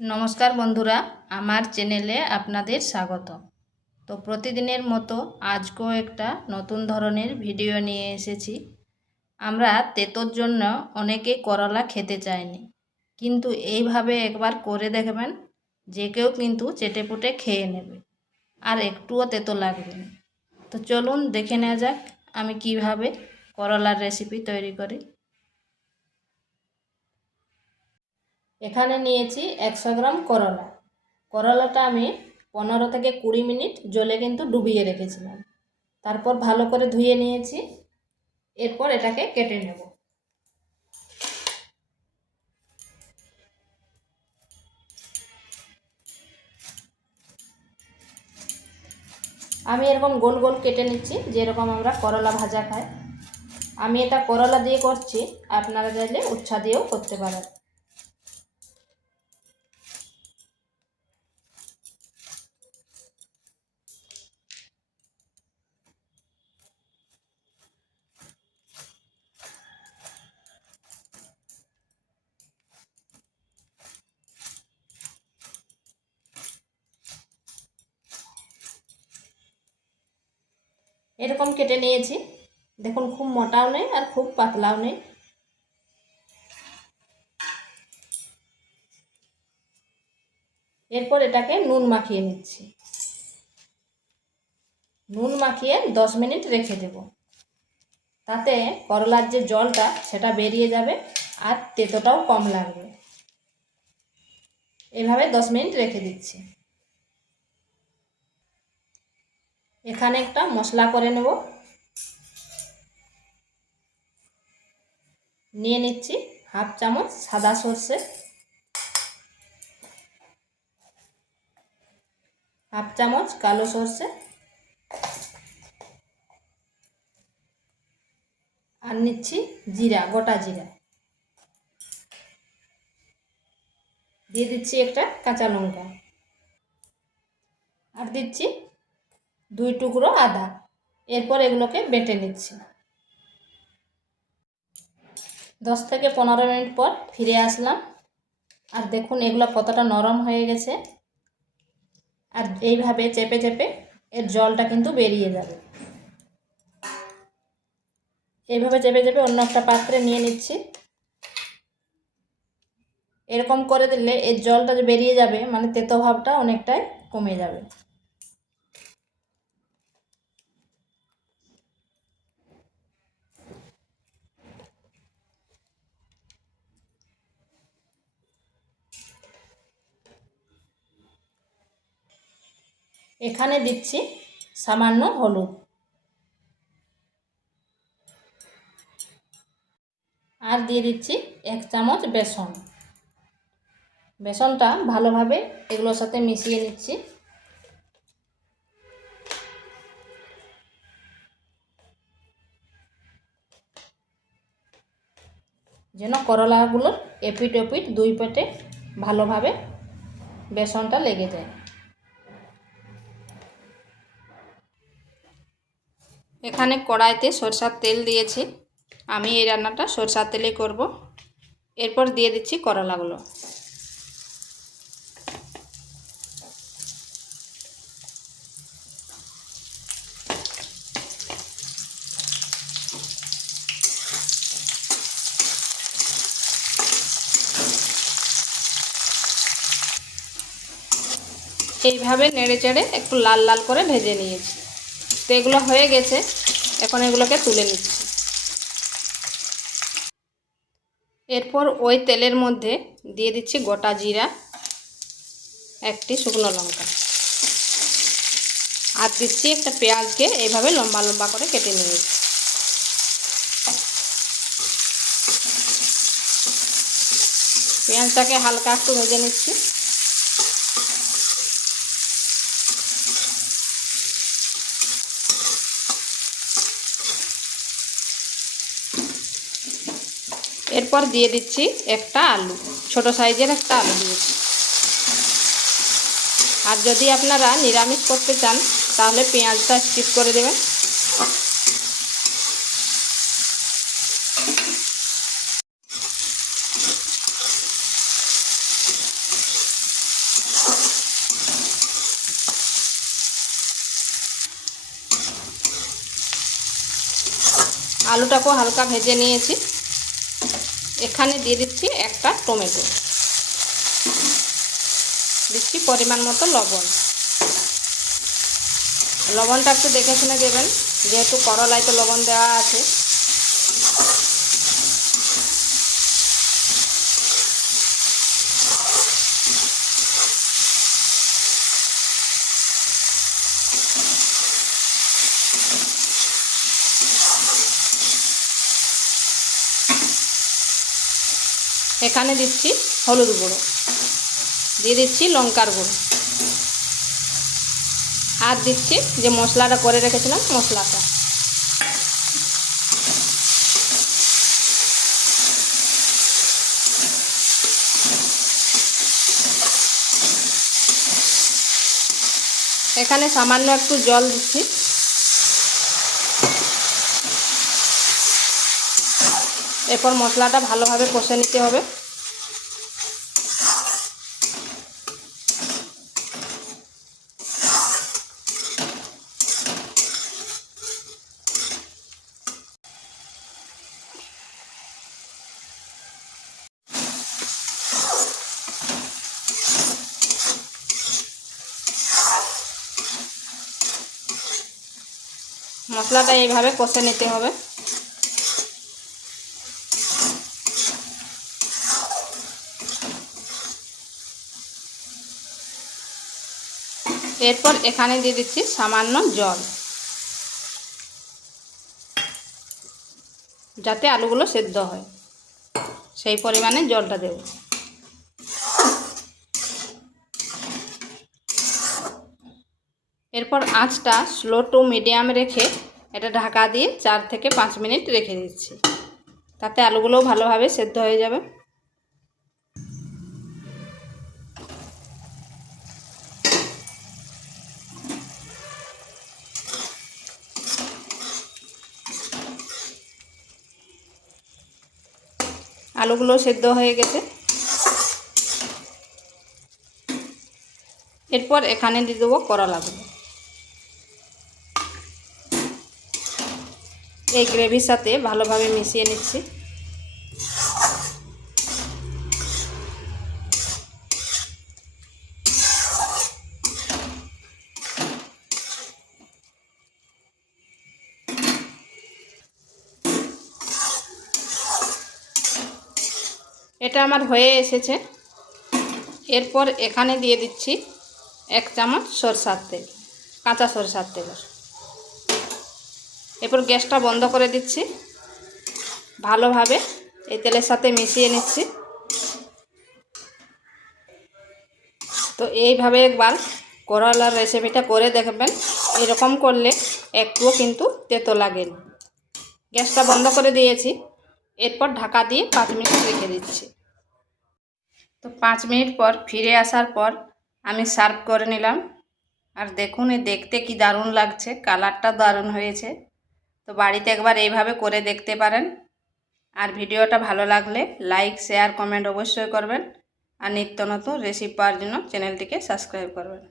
নমস্কার বন্ধুরা, আমার চ্যানেলে আপনাদের স্বাগত। তো প্রতিদিনের মতো আজকেও একটা নতুন ধরনের ভিডিও নিয়ে এসেছি। আমরা তেতোর জন্য অনেকে করলা খেতে চায়নি, কিন্তু এইভাবে একবার করে দেখবেন, যে কেউ কিন্তু চেটেপুটে খেয়ে নেবে আর একটুও তেতো লাগবে না। তো চলুন দেখে নেওয়া যাক আমি কিভাবে করলার রেসিপি তৈরি করি। এখানে নিয়েছি 100 গ্রাম করলা। করলাটা আমি 15 থেকে 20 মিনিট জলে কিন্তু ডুবিয়ে রেখেছিলাম। তারপর ভালো করে ধুয়ে নিয়েছি। এরপর এটাকে কেটে নেব। আমি এরকম গোল গোল কেটে নিচ্ছি, যেরকম আমরা করলা ভাজা খাই। আমি এটা করলা দিয়ে করছি, আপনারা চাইলে উচ্ছা দিয়েও করতে পারেন। এরকম কেটে নিয়েছি। দেখুন, খুব মোটাও নেই আর খুব পাতলাও নেই। এরপর এটাকে নুন মাখিয়ে নিচ্ছি। নুন মাখিয়ে 10 মিনিট রেখে দেব। তাতে করলার যে জলটা সেটা বেরিয়ে যাবে আর তেতোটাও কম লাগবে। এভাবে 10 মিনিট রেখে দিচ্ছি। এখানে একটা মশলা করে নেব। নিয়ে নিচ্ছি হাফ চামচ সাদা সর্ষে, হাফ চামচ কালো সর্ষে, আর নিচ্ছি জিরা, গোটা জিরা। দিয়ে দিচ্ছি একটা কাঁচা লঙ্কা, আর দিচ্ছি 2 টুকরো আদা। এরপর এগুলোকে বেটে নিচ্ছি। 10 থেকে 15 মিনিট পর ফিরে আসলাম, আর দেখুন এগুলো কতটা নরম হয়ে গেছে। আর এইভাবে চেপে চেপে এর জলটা কিন্তু বেরিয়ে যাবে। এইভাবে চেপে চেপে অন্য একটা পাত্রে নিয়ে নিচ্ছি। এরকম করে দিলে এর জলটা যে বেরিয়ে যাবে, মানে তেতো ভাবটা অনেকটাই কমে যাবে। এখানে দিচ্ছি সামান্য হলুদ, আর দিয়ে দিচ্ছি 1 চামচ বেসন। বেসনটা ভালোভাবে এগুলোর সাথে মিশিয়ে নিচ্ছি। যেন করলাগুলোর এপিট ওপিট দুই পেটে ভালোভাবে বেসনটা লেগে যায়। এখানে কড়াইতে সরষার তেল দিয়েছি। আমি এই রান্নাটা সরষার তেলে করব। এরপর দিয়ে দিচ্ছি করলাগুলো। এইভাবে নেড়ে চেড়ে একটু লাল লাল করে ভেজে নিয়েছি। তো এগুলো হয়ে গেছে, এখন এগুলোকে তুলে নিচ্ছি। এরপর ওই তেলের মধ্যে দিয়ে দিচ্ছি গোটা জিরা, একটি শুকনো লঙ্কা, আর দিচ্ছি একটা পেঁয়াজকে এইভাবে লম্বা লম্বা করে কেটে নিয়েছি। পেঁয়াজটাকে হালকা একটু ভেজে নিচ্ছি। এরপর দিয়ে দিচ্ছি একটা আলু, ছোট সাইজের একটা আলু দিয়েছি। আর যদি আপনারা নিরামিষ করতে চান তাহলে পেঁয়াজটা স্কিপ করে দেবেন। আলুটাকেও হালকা ভেজে নিয়েছি। এখানে দিয়ে দিচ্ছি একটা টমেটো, দিচ্ছি পরিমাণ মতো লবণ। লবণটা একটু দেখে শুনে দেবেন, যেহেতু করলায় তো লবণ দেওয়া আছে। এখানে দিচ্ছি হলুদ গুঁড়ো, দিয়ে দিচ্ছি লঙ্কার গুঁড়ো, আর দিচ্ছি যে মশলাটা করে রেখেছিলাম মশলাটা। এখানে সামান্য একটু জল দিচ্ছি। এরপর মশলাটা ভালোভাবে কষে নিতে হবে। মশলাটা এইভাবে কষে নিতে হবে। এরপর এখানে দিয়ে দিচ্ছি সামান্য জল, যাতে আলুগুলো সেদ্ধ হয়, সেই পরিমাণে জলটা দেব। এরপর আঁচটা স্লো টু মিডিয়াম রেখে এটা ঢাকা দিয়ে 4 থেকে 5 মিনিট রেখে দিচ্ছি, তাতে আলুগুলোও ভালোভাবে সেদ্ধ হয়ে যাবে। আলুগুলো সেদ্ধ হয়ে গেছে। এরপর এখানে দিয়ে দেবো করলাগুলো। এই গ্রেভির সাথে ভালোভাবে মিশিয়ে নিচ্ছি। এটা আমার হয়ে এসেছে। এরপর এখানে দিয়ে দিচ্ছি 1 চামচ সরষের তেল, কাঁচা সরষের তেল। এরপর গ্যাসটা বন্ধ করে দিচ্ছি, ভালোভাবে এই তেলের সাথে মিশিয়ে নিচ্ছি। তো এইভাবে একবার করলার রেসিপিটা করে দেখবেন, এরকম করলে একটুও কিন্তু তেতো লাগেনি। গ্যাসটা বন্ধ করে দিয়েছি। এরপর ঢাকা দিয়ে 5 মিনিট রেখে দিচ্ছি। তো 5 মিনিট পর ফিরে আসার পর আমি সার্ভ করে নিলাম। আর দেখুন, দেখতে কি দারুণ লাগছে, কালারটা দারুণ হয়েছে। তো বাড়িতে একবার এইভাবে করে দেখতে পারেন। আর ভিডিওটা ভালো লাগলে লাইক, শেয়ার, কমেন্ট অবশ্যই করবেন। আর নিত্য নতুন রেসিপি পাওয়ার জন্য চ্যানেলটিকে সাবস্ক্রাইব করবেন।